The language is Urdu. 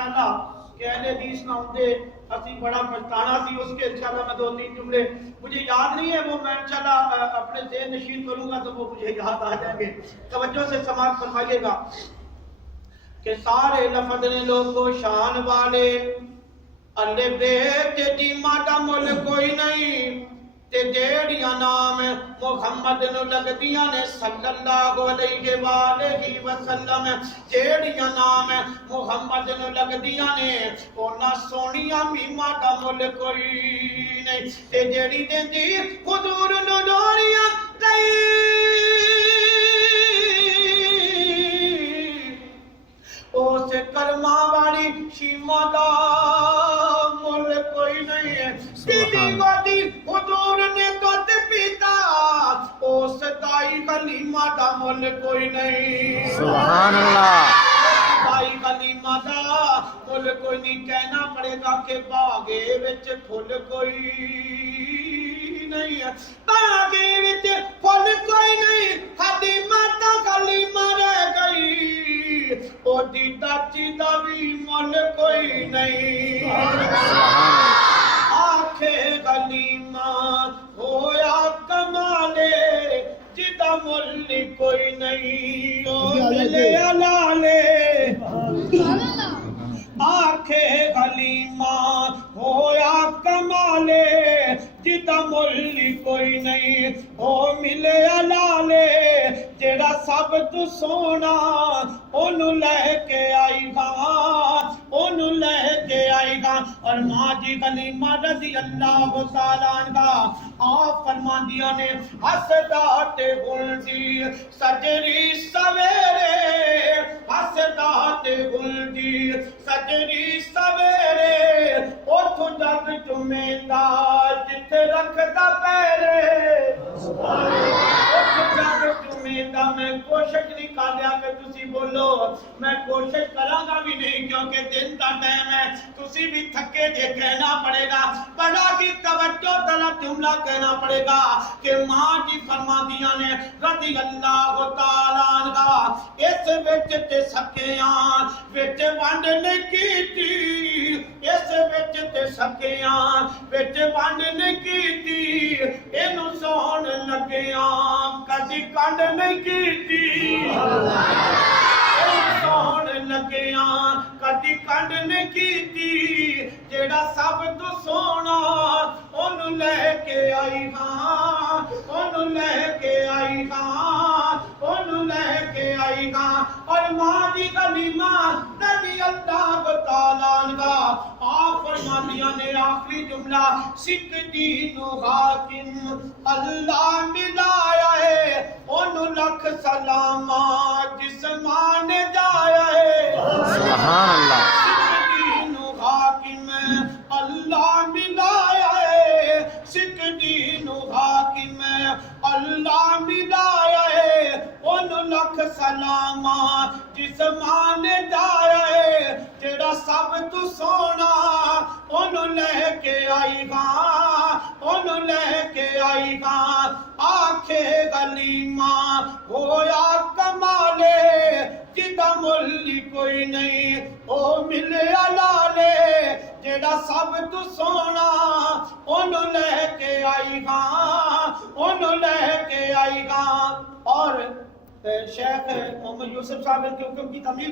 انشاءاللہ کہ اہل حدیث نہ ہوتے اسی بڑا پچھتانا سی اس کے انشاءاللہ میں 2-3 جملے مجھے یاد نہیں ہے وہ میں انشاءاللہ اپنے ذہن نشین کروں گا تو وہ مجھے یاد آ جائیں گے. توجہ سے سماعت فرمائیے گا کہ سارے لفظ نے لوگوں شان والے اللہ بیت دی مادا مل کوئی نہیں تے جیڑیاں نام محمد نو لگدیاں نے صلی اللہ علیہ وآلہ وسلم جیڑیاں نام محمد نو لگدیاں نے اونا سونیاں میمہ دا مل کوئی نہیں تے جیڑی دیندی حضور نو ڈوریاں کئی اس کرما والی شیما دا مل کوئی نہیں ہے دیدی گودی حضور نے دودھ پیتا اس دائی کلیمہ دا مل کوئی نہیں. سبحان اللہ. دائی کلیمہ دا مل کوئی نہیں. کہنا پڑے گا کہ باغے وچ پھل کوئی نہیں ہے باغے وچ پھل کوئی نہیں حلیمہ دا کلیمہ رہ گئی او دی داچی دا بھی مل کوئی نہیں. آنکھے غلیمہ ہویا کمالے جدا مل کوئی نہیں او ملے علالے. آنکھے غلیمہ ہویا کمالے جدا مل کوئی نہیں او ملے علالے جیڑا سب تو سونا انہوں لے کے آئی گا انہوں لے کے آئی گا. اور ماں جی غلیمہ رضی اللہ تعالیٰ عنہ آپ فرمان دیا نے حسدات گلدی سجری سویرے حسدات گلدی سجری سویرے اوتھو جگ چمیندہ جتھے رکھدا پیرے اوتھو جگ چمیندہ. میں کوشش نہیں کر لیا کہ تسی بولو میں کوشش کراں گا بھی نہیں کیونکہ دن کا ٹائم ہے تسی بھی تھکے جے کہنا پڑے گا بڑا کی توجہ طلب جملہ کہنا پڑے گا کہ ماں جی فرماندیاں نے رضی اللہ تعالیٰ عنہ اس وچ تے سکیاں وچ ونڈ نہیں کیتی اس وچ تے سکیاں وچ ونڈ نہیں کیتی اینو سون لگیاں کدی کنڈ نہیں کیتی سون لگیاں کدی کنڈ نہیں کیتی جیڑا سب تو سونا انہوں لے کے آئی گا انہوں لے کے آئی گا انہوں لے کے آئی گا. اور ماں جی غلیمہ رضی اللہ تعالیٰ عنہ آپ فرماندیاں نے آخری جملہ سکھ دین و حاکم اللہ ملایا ہے انہوں لکھ سلامات جسمان جایا ہے. سبحان اللہ. سکھ دین و حاکم اللہ ملایا ہے سکھ دین و حاکم اللہ ملایا ہے انہوں لکھ سلامات جسمان جایا ہے جیڑا سب تو سونا انہوں لے کے آئی گا انہوں لے کے آئی گا. آنکھے غلیمہ ہویا کمالے جدا مل کوئی نہیں او ملے علالے جیڑا سب تو سونا انہوں لے کے آئی گا انہوں لے کے آئی گا. اور شیخ محمد یوسف صاحب کے حکم کی تعمیل